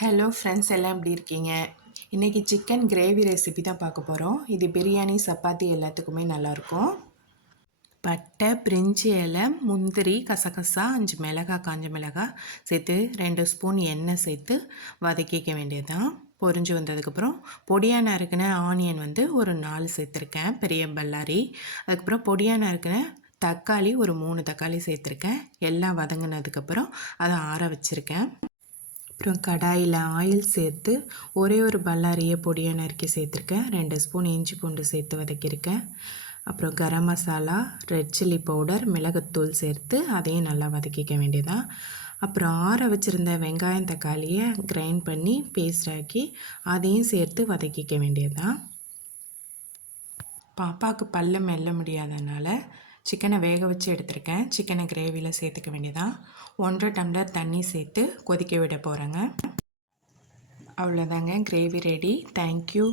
Hello friends, எல்லாம் எப்படி இருக்கீங்க? இன்றைக்கி சிக்கன் கிரேவி ரெசிபி தான் பார்க்க போகிறோம். இது பிரியாணி, சப்பாத்தி எல்லாத்துக்குமே நல்லாயிருக்கும். பட்டை, பிரிஞ்சி இலை, முந்திரி, கசகசா, 5 மிளகாய், காஞ்ச மிளகாய் சேர்த்து 2 ஸ்பூன் எண்ணெய் சேர்த்து வதக்கிக்க வேண்டியது தான். பொரிஞ்சு வந்ததுக்கப்புறம் பொடியாக நறுக்கின ஆனியன் ஒரு 4 சேர்த்துருக்கேன், பெரிய பல்லாரி. அதுக்கப்புறம் பொடியாக நறுக்கின தக்காளி ஒரு 3 தக்காளி சேர்த்துருக்கேன். எல்லாம் வதங்கினதுக்கப்புறம் அதை ஆற வச்சுருக்கேன். அப்புறம் கடாயில் ஆயில் சேர்த்து ஒரே ஒரு பல்லாரியை பொடியாக நறுக்கி சேர்த்துருக்கேன். 2 ஸ்பூன் இஞ்சி பூண்டு சேர்த்து வதக்கியிருக்கேன். அப்புறம் garam masala, red chilli powder, மிளகுத்தூள் சேர்த்து அதையும் நல்லா வதக்கிக்க வேண்டியதான். அப்புறம் ஆற வச்சுருந்த வெங்காயம் தக்காளியை கிரைண்ட் பண்ணி பேஸ்ட் ஆக்கி அதையும் சேர்த்து வதக்கிக்க வேண்டியதுதான். பாப்பாவுக்கு பல்ல மெல்ல முடியாதனால சிக்கனை வேக வச்சு எடுத்திருக்கேன். சிக்கனை கிரேவியில் சேர்த்துக்க வேண்டியதான். 1.5 டம்ளர் தண்ணி சேர்த்து கொதிக்க விட போகிறேங்க. அவ்வளோதாங்க, கிரேவி ரெடி. தேங்க்யூ.